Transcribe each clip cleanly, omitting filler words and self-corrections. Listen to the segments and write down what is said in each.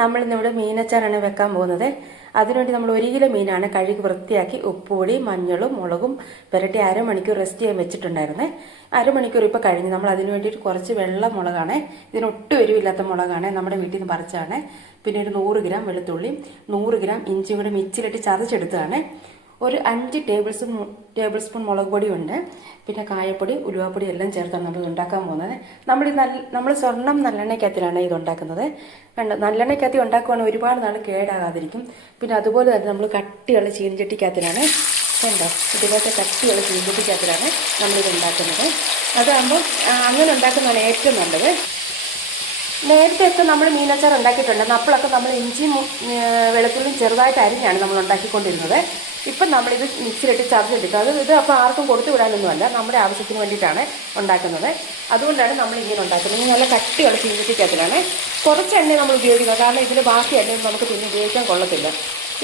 നമ്മളിന്നിവിടെ മീനച്ചാറാണ് വെക്കാൻ പോകുന്നത്. അതിനുവേണ്ടി നമ്മൾ 1 കിലോ മീനാണ് കഴുകി വൃത്തിയാക്കി ഉപ്പുപൊടി മഞ്ഞളും മുളകും പുരട്ടി അരമണിക്കൂർ റെസ്റ്റ് ചെയ്യാൻ വെച്ചിട്ടുണ്ടായിരുന്നേ. അരമണിക്കൂർ ഇപ്പോൾ കഴിഞ്ഞ്. നമ്മൾ അതിന് വേണ്ടിയിട്ട് കുറച്ച് വെള്ള മുളകാണ്, ഇതിനൊട്ടും എരിവില്ലാത്ത മുളകാണ്, നമ്മുടെ വീട്ടിൽ നിന്ന് പറിച്ചാണ്. പിന്നെ ഒരു 100 ഗ്രാം വെളുത്തുള്ളി, 100 ഗ്രാം ഇഞ്ചി കൂടെ മിക്സിയിലിട്ട് ചതച്ചെടുത്തതാണ്. ഒരു 5 ടേബിൾ സ്പൂൺ മുളക് പൊടിയുണ്ട്. പിന്നെ കായപ്പൊടി ഉലുവാപ്പൊടി എല്ലാം ചേർത്താണ് നമ്മൾ ഉണ്ടാക്കാൻ പോകുന്നത്. നമ്മൾ സ്വർണ്ണം നല്ലെണ്ണയ്ക്കകത്തിലാണ് ഇത് ഉണ്ടാക്കുന്നത്. കണ്ടോ, നല്ലെണ്ണയ്ക്കകത്തി ഉണ്ടാക്കുവാണെങ്കിൽ ഒരുപാട് നാൾ കേടാകാതിരിക്കും. പിന്നെ അതുപോലെ തന്നെ നമ്മൾ കട്ടിയുള്ള ചീനച്ചട്ടിക്കകത്തിലാണ്, കണ്ടോ, ഇതുപോലത്തെ കട്ടിയുള്ള ചീനച്ചട്ടിക്കകത്തിലാണ് നമ്മളിത് ഉണ്ടാക്കുന്നത്. അതാകുമ്പോൾ അങ്ങനെ ഉണ്ടാക്കുന്നതാണ് ഏറ്റവും നല്ലത്. നേരത്തെയൊക്കെ നമ്മൾ മീനച്ചാർ ഉണ്ടാക്കിയിട്ടുണ്ട്. അപ്പോഴൊക്കെ നമ്മൾ ഇഞ്ചിയും വെളുത്തുള്ളിയും ചെറുതായിട്ട് അരിഞ്ഞാണ് നമ്മൾ ഉണ്ടാക്കിക്കൊണ്ടിരുന്നത്. ഇപ്പം നമ്മളിത് മിക്സിയിലിട്ട് ചതച്ചെടുക്കുക. ഇത് അപ്പോൾ ആർക്കും കൊടുത്തു വിടാനൊന്നുമല്ല, നമ്മുടെ ആവശ്യത്തിന് വേണ്ടിയിട്ടാണ് ഉണ്ടാക്കുന്നത്. അതുകൊണ്ടാണ് നമ്മൾ ഇങ്ങനെ ഉണ്ടാക്കുന്നത്. നല്ല കട്ടിയുള്ള ചീനച്ചട്ടിക്കകത്തിലാണ്. കുറച്ച് എണ്ണ നമ്മൾ ഉപയോഗിക്കുന്നത്, കാരണം ഇതിൽ ബാക്കി എണ്ണയൊന്നും നമുക്ക് പിന്നെ ഉപയോഗിക്കാൻ കൊള്ളത്തില്ല.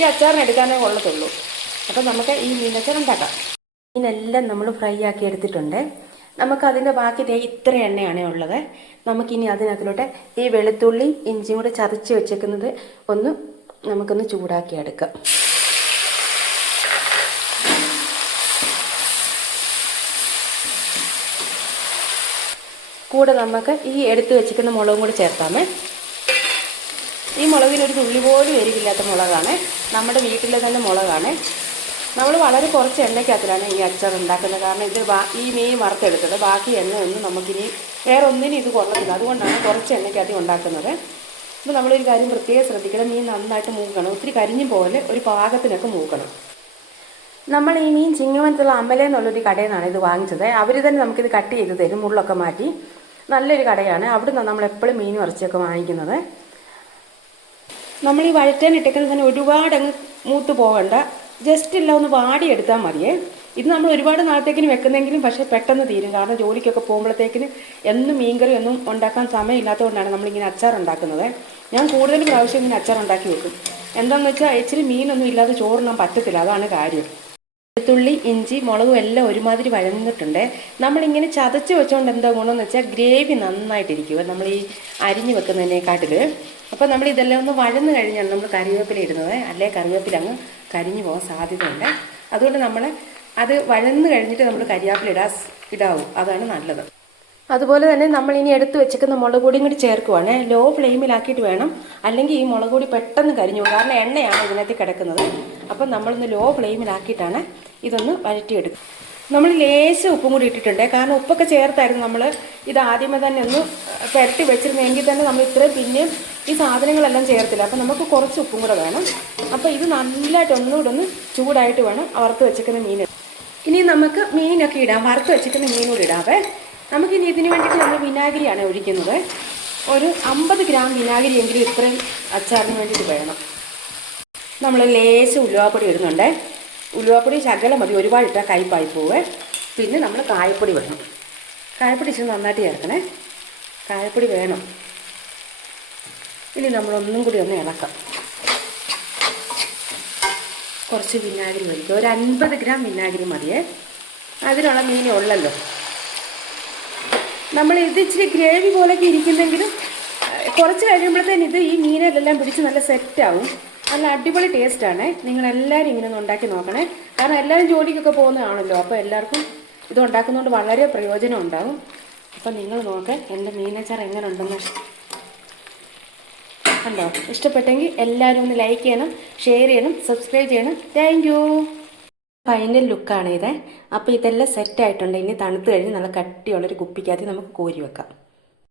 ഈ അച്ചാറിന് എടുക്കാനേ കൊള്ളത്തുള്ളൂ. അപ്പം നമുക്ക് ഈ മീനച്ചാർ ഉണ്ടാക്കാം. മീനെല്ലാം നമ്മൾ ഫ്രൈ ആക്കി എടുത്തിട്ടുണ്ട്. നമുക്കതിൻ്റെ ബാക്കി ഇത്ര എണ്ണയാണ് ഉള്ളത്. നമുക്കിനി അതിനകത്തിലോട്ട് ഈ വെളുത്തുള്ളി ഇഞ്ചിയും കൂടെ ചതച്ച് വെച്ചേക്കുന്നത് നമുക്കൊന്ന് ചൂടാക്കി എടുക്കാം. കൂടെ നമുക്ക് ഈ എടുത്ത് വെച്ചിരിക്കുന്ന മുളകും കൂടി ചേർത്താമേ. ഈ മുളകിനൊരു തുള്ളി പോലും എരിവില്ലാത്ത മുളകാണ്, നമ്മുടെ വീട്ടിലെ തന്നെ മുളകാണ്. നമ്മൾ വളരെ കുറച്ച് എണ്ണയ്ക്കകത്തിലാണ് ഈ അച്ചാർ ഉണ്ടാക്കുന്നത്. കാരണം ഇത് ഈ മീൻ വറുത്തെടുത്തത്, ബാക്കി എണ്ണയൊന്നും നമുക്കിനി വേറെ ഒന്നിനും ഇത് കൊള്ളത്തില്ല. അതുകൊണ്ടാണ് കുറച്ച് എണ്ണയ്ക്കകത്ത് ഉണ്ടാക്കുന്നത്. അപ്പോൾ നമ്മളൊരു കാര്യം പ്രത്യേകം ശ്രദ്ധിക്കണം, മീൻ നന്നായിട്ട് മൂക്കണം. ഒത്തിരി കരിഞ്ഞു പോലെ ഒരു പാകത്തിനൊക്കെ മൂക്കണം. നമ്മൾ ഈ മീൻ ചിങ്ങവനത്തുള്ള അമലെന്നുള്ളൊരു കടയിൽ നിന്നാണ് ഇത് വാങ്ങിച്ചത്. അവർ തന്നെ നമുക്കിത് കട്ട് ചെയ്ത് തരും, മുള്ളൊക്കെ മാറ്റി. നല്ലൊരു കടയാണ്. അവിടെ നിന്നാണ് നമ്മൾ എപ്പോഴും മീൻ ഇറച്ചിയൊക്കെ വാങ്ങിക്കുന്നത്. നമ്മൾ ഈ വഴറ്റാൻ ഇട്ടേക്കുന്നത് തന്നെ ഒരുപാടങ്ങ് മൂത്ത് പോകണ്ട, ജസ്റ്റ് എല്ലാം ഒന്ന് വാടിയെടുത്താൽ മതിയേ. ഇത് നമ്മൾ ഒരുപാട് നാളത്തേക്കിന് വെക്കുന്നെങ്കിലും പക്ഷേ പെട്ടെന്ന് തീരും. കാരണം ജോലിക്കൊക്കെ പോകുമ്പോഴത്തേക്കിന് എന്നും മീൻകറി ഒന്നും ഉണ്ടാക്കാൻ സമയമില്ലാത്തതുകൊണ്ടാണ് നമ്മളിങ്ങനെ അച്ചാർ ഉണ്ടാക്കുന്നത്. ഞാൻ കൂടുതൽ പ്രാവശ്യം ഇങ്ങനെ അച്ചാർ ഉണ്ടാക്കി വെക്കും. എന്താണെന്ന് വെച്ചാൽ ഇച്ചിരി മീനൊന്നും ഇല്ലാതെ ചോറിനാൻ പറ്റത്തില്ല, അതാണ് കാര്യം. വെളുത്തുള്ളി ഇഞ്ചി മുളകും എല്ലാം ഒരുമാതിരി വഴന്നിട്ടുണ്ട്. നമ്മളിങ്ങനെ ചതച്ച് വെച്ചുകൊണ്ട് എന്താ ഗുണമെന്ന് വെച്ചാൽ ഗ്രേവി നന്നായിട്ടിരിക്കുക നമ്മൾ ഈ അരിഞ്ഞ് വെക്കുന്നതിനെക്കാട്ടിൽ. അപ്പോൾ നമ്മൾ ഇതെല്ലാം ഒന്ന് വഴന്ന് കഴിഞ്ഞാണ് നമ്മൾ കറിവേപ്പില ഇടുന്നത്. അല്ലേ കറിവേപ്പില അങ്ങ് കരിഞ്ഞു പോകാൻ സാധ്യതയുണ്ട്. അതുകൊണ്ട് നമ്മൾ അത് വഴന്ന് കഴിഞ്ഞിട്ട് നമ്മൾ കരിവേപ്പില ഇടാവും, അതാണ് നല്ലത്. അതുപോലെ തന്നെ നമ്മൾ ഇനി എടുത്ത് വെച്ചിരിക്കുന്ന മുളക് പൊടിയും കൂടി ചേർക്കുവാണ്. ലോ ഫ്ലെയിമിലാക്കിയിട്ട് വേണം, അല്ലെങ്കിൽ ഈ മുളക് പൊടി പെട്ടെന്ന് കരിഞ്ഞു പോകും. കാരണം എണ്ണയാണ് ഇതിനകത്ത് കിടക്കുന്നത്. അപ്പം നമ്മളൊന്ന് ലോ ഫ്ലെയിമിലാക്കിയിട്ടാണ് ഇതൊന്ന് വഴറ്റിയെടുക്കുക. നമ്മൾ ലേശം ഉപ്പും കൂടി ഇട്ടിട്ടുണ്ട്. കാരണം ഉപ്പൊക്കെ ചേർത്തായിരുന്നു നമ്മൾ ഇത് ആദ്യമേ തന്നെ ഒന്ന് പുരട്ടി വെച്ചിരുന്നെങ്കിൽ തന്നെ നമ്മൾ ഇത്രയും പിന്നെയും ഈ സാധനങ്ങളെല്ലാം ചേർത്തില്ല. അപ്പം നമുക്ക് കുറച്ച് ഉപ്പും കൂടെ വേണം. അപ്പോൾ ഇത് നല്ലതായിട്ട് ഒന്നുകൂടെ ഒന്ന് ചൂടായിട്ട് വേണം വറുത്ത് വെച്ചിരിക്കുന്ന മീൻ. ഇനി നമുക്ക് മീനൊക്കെ ഇടാം, വറുത്ത് വെച്ചിരിക്കുന്ന മീൻ കൂടി ഇടാവേ. നമുക്കിനി ഇതിന് വേണ്ടിയിട്ട് നമ്മൾ വിനാഗിരിയാണ് ഒഴിക്കുന്നത്. ഒരു 50 ഗ്രാം വിനാഗിരിയെങ്കിലും ഇത്രയും അച്ചാറിന് വേണ്ടിയിട്ട് വേണം. നമ്മൾ ലേശം ഉലുവാപ്പൊടി ഇടുന്നുണ്ട്. ഉലുവാപ്പൊടി ശകലം മതി, ഒരുപാട് ഇട്ടാൽ കയ്പായി പോവേ. പിന്നെ നമ്മൾ കായപ്പൊടി വേണം. കായപ്പൊടി ഇച്ചിരി നന്നായിട്ട് ചേർക്കണേ, കായപ്പൊടി വേണം. ഇനി നമ്മളൊന്നും കൂടി ഒന്ന് ഇളക്കാം. കുറച്ച് വിനാഗിരി ഒഴിക്കുക, ഒരു 50 ഗ്രാം വിനാഗിരി മതിയേ. അതിനുള്ള മീനേ ഉള്ളല്ലോ. നമ്മൾ ഇത് ഇച്ചിരി ഗ്രേവി പോലെയൊക്കെ ഇരിക്കുന്നെങ്കിലും കുറച്ച് കഴിയുമ്പോഴത്തേന് ഇത് ഈ മീനിലെല്ലാം പിടിച്ച് നല്ല സെറ്റാവും. നല്ല അടിപൊളി ടേസ്റ്റാണ്. നിങ്ങളെല്ലാവരും ഇങ്ങനെ ഒന്ന് ഉണ്ടാക്കി നോക്കണേ. കാരണം എല്ലാവരും ജോലിക്കൊക്കെ പോകുന്നതാണല്ലോ. അപ്പോൾ എല്ലാവർക്കും ഇത് ഉണ്ടാക്കുന്നതുകൊണ്ട് വളരെ പ്രയോജനം ഉണ്ടാകും. അപ്പം നിങ്ങൾ നോക്ക് എൻ്റെ മീനച്ചാർ എങ്ങനെ ഉണ്ടെന്ന്. കണ്ടോ, ഇഷ്ടപ്പെട്ടെങ്കിൽ എല്ലാവരും ഒന്ന് ലൈക്ക് ചെയ്യണം, ഷെയർ ചെയ്യണം, സബ്സ്ക്രൈബ് ചെയ്യണം. Thank you. ഫൈനൽ ലുക്കാണ് ഇത്. അപ്പോൾ ഇതെല്ലാം സെറ്റായിട്ടുണ്ട്. ഇനി തണുത്ത് കഴിഞ്ഞ് നല്ല കട്ടിയുള്ളൊരു കുപ്പിക്കകത്ത് നമുക്ക് കോരി വെക്കാം.